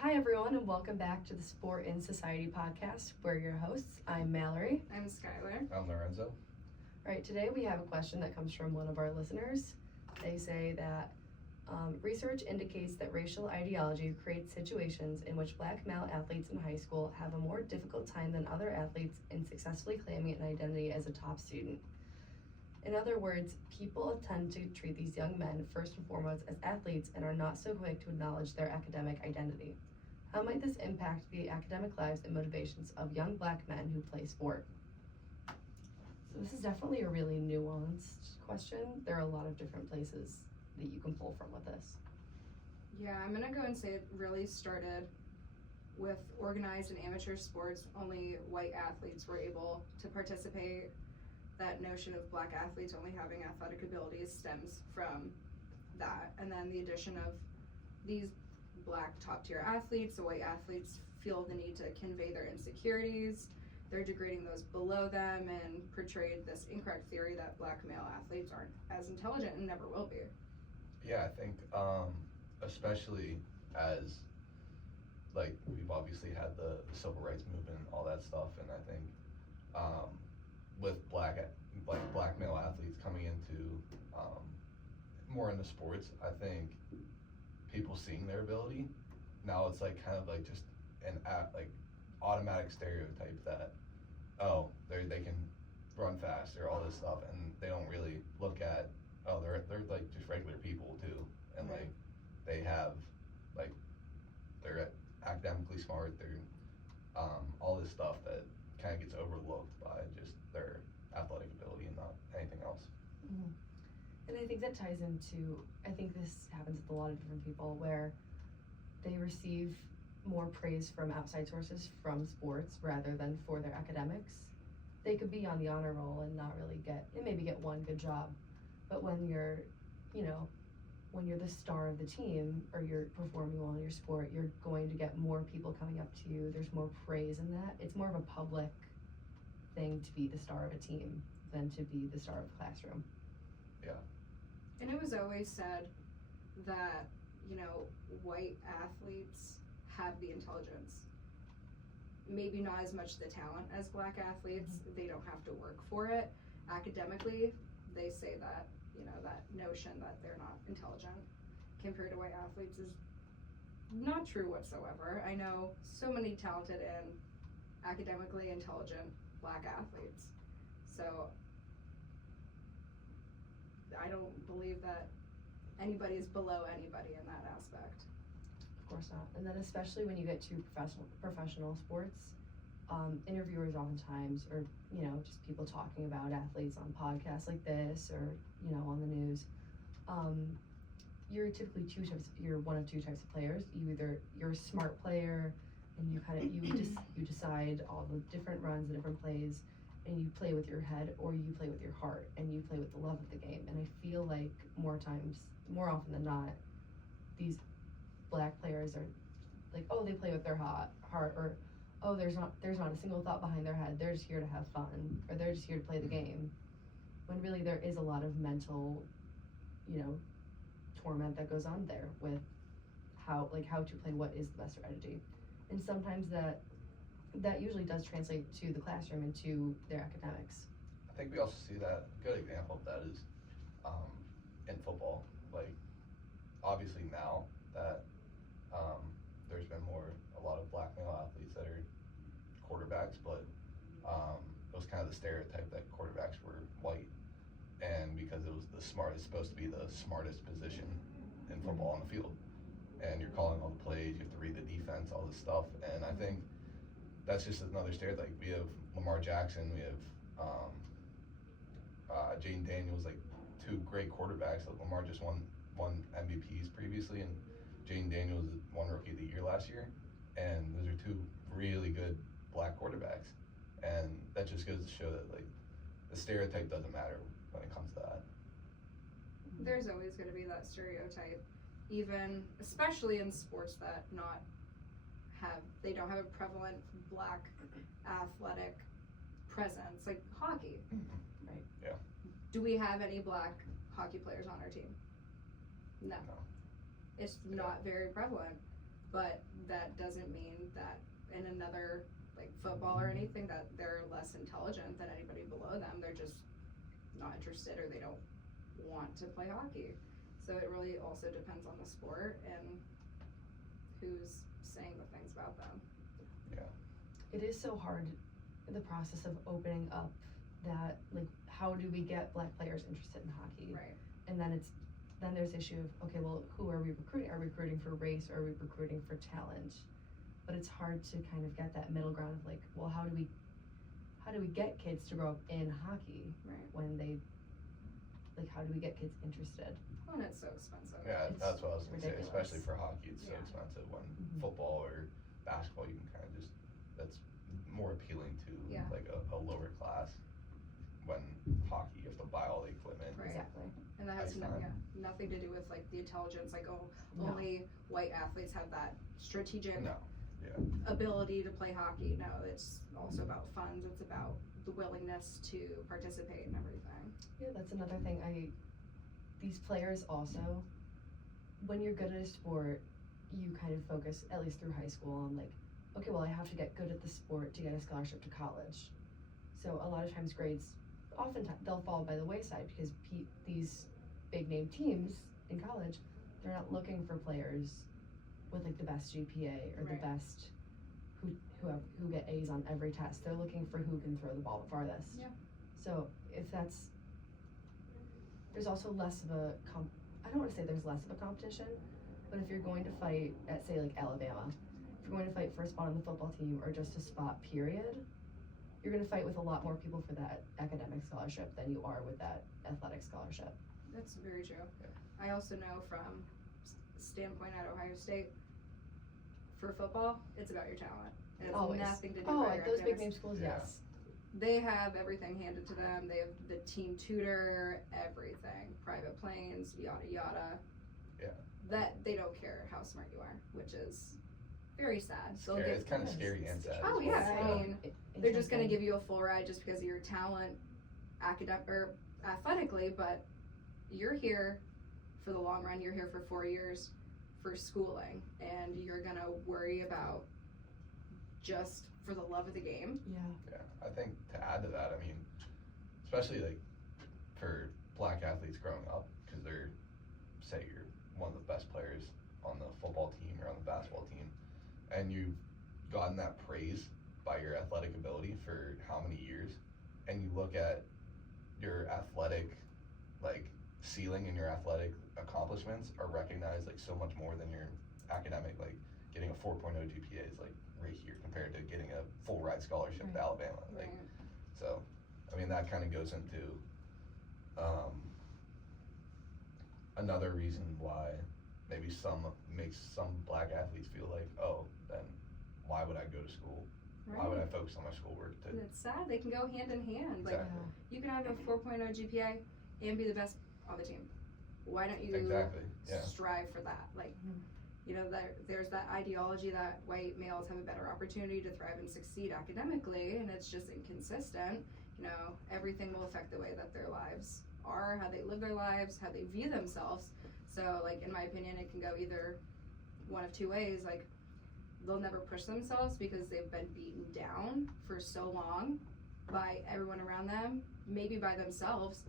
hi everyone, and welcome back to the Sport in Society podcast. We're your hosts. I'm Mallory. I'm Skylar. I'm Lorenzo. All right, today we have a question that comes from one of our listeners. They say that research indicates that racial ideology creates situations in which black male athletes in high school have a more difficult time than other athletes in successfully claiming an identity as a top student. In other words, people tend to treat these young men first and foremost as athletes and are not so quick to acknowledge their academic identity. How might this impact the academic lives and motivations of young black men who play sport? So this is definitely a really nuanced question. There are a lot of different places that you can pull from with this. Yeah, I'm gonna go and say it really started with organized and amateur sports. Only white athletes were able to participate. That notion of black athletes only having athletic abilities stems from that. And then the addition of these black top tier athletes, the white athletes feel the need to convey their insecurities. They're degrading those below them and portrayed this incorrect theory that black male athletes aren't as intelligent and never will be. Yeah, I think especially as like we've obviously had the civil rights movement and all that stuff, and I think with black male athletes coming into more into sports, I think people seeing their ability now, it's like kind of like just an like automatic stereotype that they can run fast or all this stuff, and they don't really look at they're like just regular people too, and like they have like they're academically smart, they're all this stuff that kind of gets overlooked by just their athletic ability and not anything else. Mm-hmm. And I think that ties into, I think this happens with a lot of different people where they receive more praise from outside sources from sports rather than for their academics. They could be on the honor roll and not really maybe get one good job, but when you're, when you're the star of the team or you're performing well in your sport, you're going to get more people coming up to you. There's more praise in that. It's more of a public thing to be the star of a team than to be the star of the classroom. Yeah. And it was always said that, white athletes have the intelligence. Maybe not as much the talent as black athletes. Mm-hmm. They don't have to work for it. Academically, they say that, that notion that they're not intelligent compared to white athletes is not true whatsoever. I know so many talented and academically intelligent black athletes. So I don't believe that anybody is below anybody in that aspect. Of course not. And then especially when you get to professional sports, interviewers oftentimes, or just people talking about athletes on podcasts like this, or on the news, you're typically you're one of two types of players. You're a smart player, and you decide all the different runs, the different plays, and you play with your head, or you play with your heart, and you play with the love of the game. And I feel like more often than not, these black players are like, they play with their heart, or there's not a single thought behind their head. They're just here to have fun, or they're just here to play the game. When really there is a lot of mental, torment that goes on there with how to play what is the best strategy. And sometimes that usually does translate to the classroom and to their academics. I think we also see that a good example of that is in football. Like obviously now that there's been a lot of black male athletes that are quarterbacks, but it was kind of the stereotype that quarterbacks were white, and because it was supposed to be the smartest position in football on the field, and you're calling all the plays, you have to read the defense, all this stuff, and I think that's just another stereotype. We have Lamar Jackson, we have Jaden Daniels, like two great quarterbacks. Like Lamar just won MVPs previously, and Jaden Daniels won Rookie of the Year last year, and those are two really good black quarterbacks, and that just goes to show that like the stereotype doesn't matter when it comes to that. There's always going to be that stereotype, even especially in sports that they don't have a prevalent black athletic presence, like hockey. Right. Yeah. Do we have any black hockey players on our team? No. It's not very prevalent. But that doesn't mean that in another, like football or anything, that they're less intelligent than anybody below them. They're just not interested, or they don't want to play hockey. So it really also depends on the sport and who's saying the things about them. It is so hard, the process of opening up that, like, how do we get black players interested in hockey? Right. And then there's the issue of, okay, well, who are we recruiting? Are we recruiting for race, or are we recruiting for talent? But it's hard to kind of get that middle ground of, like, well, how do we get kids to grow up in hockey Right. when they, like, how do we get kids interested? Well, and it's so expensive. Yeah, It's that's what I was gonna say, ridiculous. especially for hockey, it's so Yeah. expensive when Mhm. football or basketball, you can kinda just, that's more appealing to Yeah. like a lower class. When hockey, you have to buy all the equipment. Right. Exactly. And that has Ice time. nothing to do with like the intelligence, like, oh, No. only white athletes have that strategic No, ability to play hockey. No, it's also about funds. It's about the willingness to participate and everything. Yeah, that's another thing. These players also, when you're good at a sport, you kind of focus, at least through high school, on like, okay, well, I have to get good at the sport to get a scholarship to college. So a lot of times grades, oftentimes, they'll fall by the wayside because these big name teams in college, they're not looking for players with like the best GPA or the Right. best who get A's on every test. They're looking for who can throw the ball the farthest. Yeah. So if there's also less of a I don't want to say there's less of a competition, but if you're going to fight at, say, like Alabama, if you're going to fight for a spot on the football team or just a spot period, you're going to fight with a lot more people for that academic scholarship than you are with that athletic scholarship. That's very true. Yeah. I also know from standpoint at Ohio State, for football, it's about your talent. It has Always. nothing to do Oh, with like your those big academics. name schools, Yeah. yes. They have everything handed to them. They have the team tutor, everything, private planes, yada yada. Yeah. That they don't care how smart you are, which is very sad. They'll Scary. give- It's kinda Yes. scary and sad. Oh, as yeah, well. I mean, they're just gonna give you a full ride just because of your talent, academic or athletically, but you're here for the long run. You're here for 4 years for schooling, and you're gonna worry about just for the love of the game. Yeah. Yeah, I think to add to that, I mean, especially like for black athletes growing up, because they're, say you're one of the best players on the football team or on the basketball team, and you've gotten that praise by your athletic ability for how many years, and you look at your athletic, like, ceiling and your athletic accomplishments are recognized like so much more than your academic, like getting a 4.0 GPA is like right here compared to getting a full ride scholarship to Right. Alabama. Like, Right. so, I mean, that kind of goes into another reason why maybe makes some black athletes feel like, oh, then why would I go to school? Why would I focus on my schoolwork? And it's sad. They can go hand in hand. Like, Exactly. you can have a 4.0 GPA and be the best on the team. Why don't you Exactly. Yeah. strive for that? Like, Mhm. you know, there's that ideology that white males have a better opportunity to thrive and succeed academically, and it's just inconsistent. You know, everything will affect the way that their lives are, how they live their lives, how they view themselves. So, like, in my opinion, it can go either one of two ways. Like, they'll never push themselves because they've been beaten down for so long by everyone around them, maybe by themselves,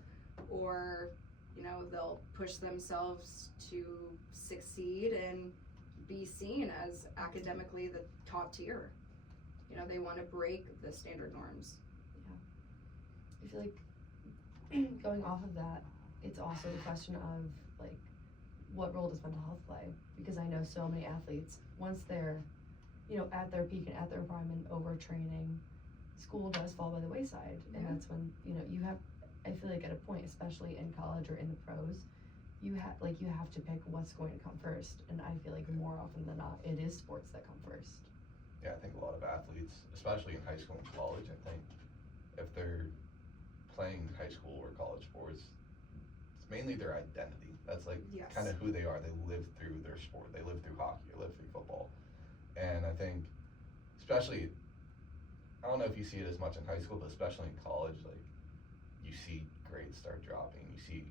or, you know, they'll push themselves to succeed and be seen as academically the top tier. You know, they want to break the standard norms. I feel like going off of that, it's also the question of like, what role does mental health play? Because I know so many athletes, once they're, you know, at their peak and at their prime and overtraining, school does fall by the wayside. And Yeah. that's when, you know, I feel like at a point, especially in college or in the pros, you have to pick what's going to come first. And I feel like more often than not, it is sports that come first. Yeah, I think a lot of athletes, especially in high school and college, I think if they're playing high school or college sports, it's mainly their identity. That's like Yes. kind of who they are. They live through their sport. They live through hockey or live through football. And I think, especially, I don't know if you see it as much in high school, but especially in college, like, you see grades start dropping. You see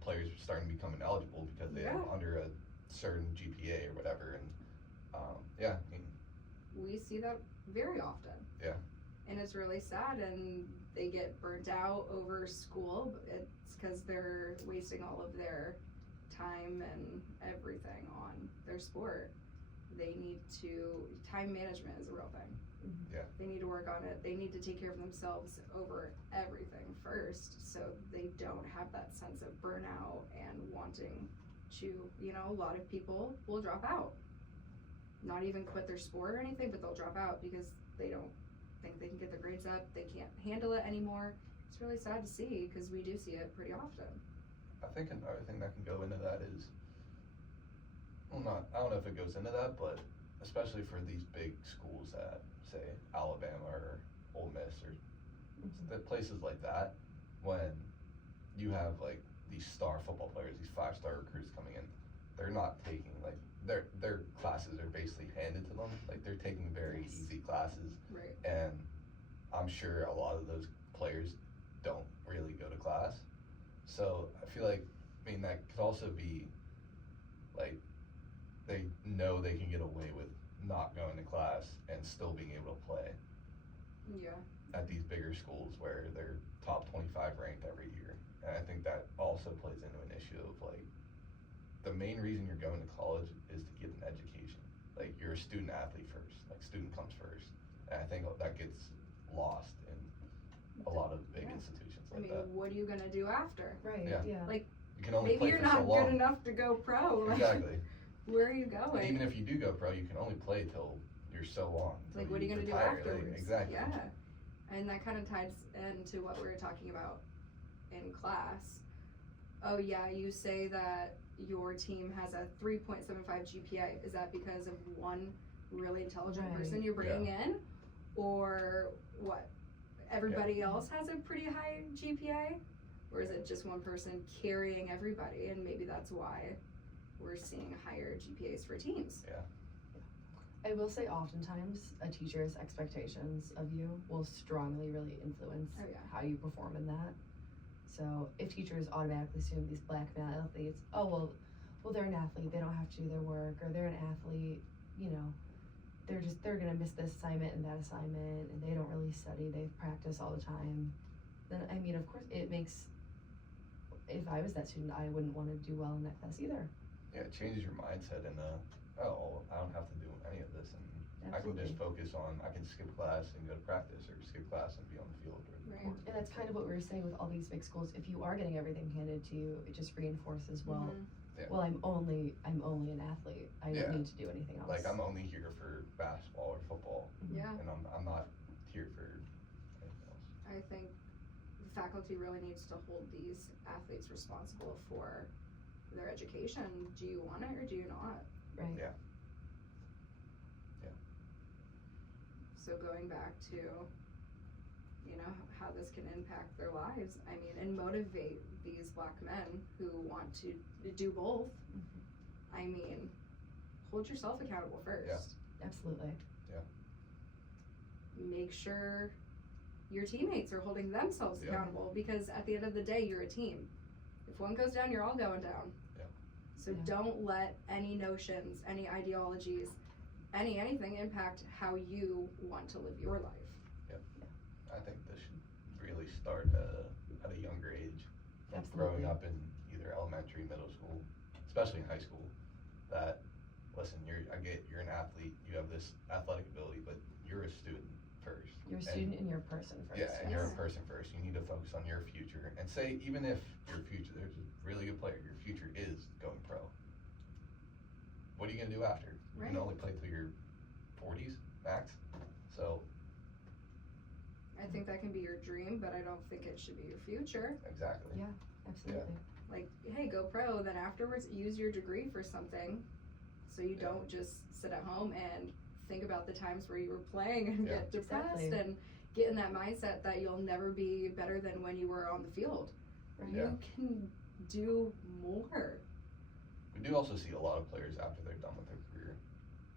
players starting to become ineligible because they have Yeah. under a certain GPA or whatever. And Yeah, I mean, We see that very often. Yeah. And it's really sad, and they get burnt out over school. But it's because they're wasting all of their time and everything on their sport. They need to, time management is a real thing. Mhm. Yeah. They need to work on it. They need to take care of themselves over everything first, so they don't have that sense of burnout and wanting to, a lot of people will drop out. Not even quit their sport or anything, but they'll drop out because they don't think they can get their grades up. They can't handle it anymore. It's really sad to see because we do see it pretty often. I think another thing that can go into that is, I don't know if it goes into that, but especially for these big schools that say Alabama or Ole Miss or the places like that, when you have like these star football players, these 5-star recruits coming in, they're not taking like their classes are basically handed to them. Like they're taking very Yes. easy classes, Right. and I'm sure a lot of those players don't really go to class. So I feel like, that could also be like they know they can get away with not going to class and still being able to play Yeah. at these bigger schools where they're top 25 ranked every year. And I think that also plays into an issue of like, the main reason you're going to college is to get an education. Like you're a student athlete first, like student comes first. And I think that gets lost in a lot of big Yeah. institutions I like mean, that. what are you gonna do after? Right, Yeah. yeah. Like, You can only maybe play you're for so not long. good enough to go pro. Like, Exactly. where are you And going? even if you do go pro, you can only play till you're so long. till Like, what are you gonna do retire. Like, afterwards? exactly. Yeah. And that kind of ties into what we were talking about in class. Oh yeah, you say that your team has a 3.75 GPA. Is that because of one really intelligent Right. person you're bringing in? Or what? Everybody else has a pretty high GPA? Or is it just one person carrying everybody? And maybe that's why we're seeing higher GPAs for teams. I will say oftentimes a teacher's expectations of you will strongly really influence Oh, yeah. how you perform in that. So if teachers automatically assume these black male athletes, well they're an athlete, they don't have to do their work, or they're an athlete, they're gonna miss this assignment and that assignment, and they don't really study, they practice all the time. Then of course it makes, if I was that student, I wouldn't want to do well in that class either. Yeah, it changes your mindset and I don't have to do any of this, and I can just focus on, I can skip class and go to practice, or skip class and be on the field or the Right. court. And that's kind of what we were saying with all these big schools. If you are getting everything handed to you, it just reinforces, Mhm. Yeah. well, I'm only an athlete. I Yeah. don't need to do anything else. Like I'm only here for basketball or football, Yeah. and I'm not here for anything else. I think the faculty really needs to hold these athletes responsible for their education. Do you want it or do you not? Right. Yeah. So going back to, how this can impact their lives, and motivate these black men who want to do both. Hold yourself accountable first. Yeah. Absolutely. Make sure your teammates are holding themselves Yeah. accountable, because at the end of the day, you're a team. If one goes down, you're all going down. Yeah. So Yeah. don't let any notions, any ideologies, anything impact how you want to live your life. I think this should really start at a younger age, from Absolutely. growing up in either elementary, middle school, especially in high school. That listen, you're an athlete, you have this athletic ability, but you're a student first. You're a student and you're a person first. Yeah, and yes. you're a person first. You need to focus on your future. And say, even if your future, there's a really good player, your future is going pro. What are you gonna do after? You Right. can only play till your 40s max. So I think that can be your dream, but I don't think it should be your future. exactly. Yeah. Absolutely. Like, hey, go pro, then afterwards use your degree for something, so you Yeah. don't just sit at home and think about the times where you were playing and Yeah. get depressed Exactly. and get in that mindset that you'll never be better than when you were on the field. Right. Yeah. You can do more. We do also see a lot of players after they're done with their career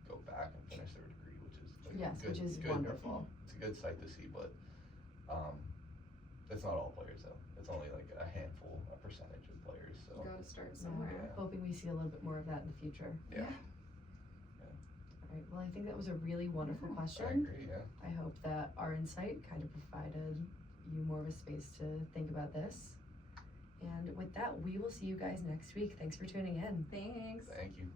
go back and finish their degree, which is like Yes, good, which is good- wonderful. It's a good sight to see, but it's not all players though. It's only like a handful, a percentage of players. So You gotta start Yeah. somewhere. Yeah. Hoping we see a little bit more of that in the future. yeah. All Right, well, I think that was a really wonderful I question. agree, yeah. I hope that our insight kind of provided you more of a space to think about this. And with that, we will see you guys next week. Thanks for tuning in. Thanks. Thank you.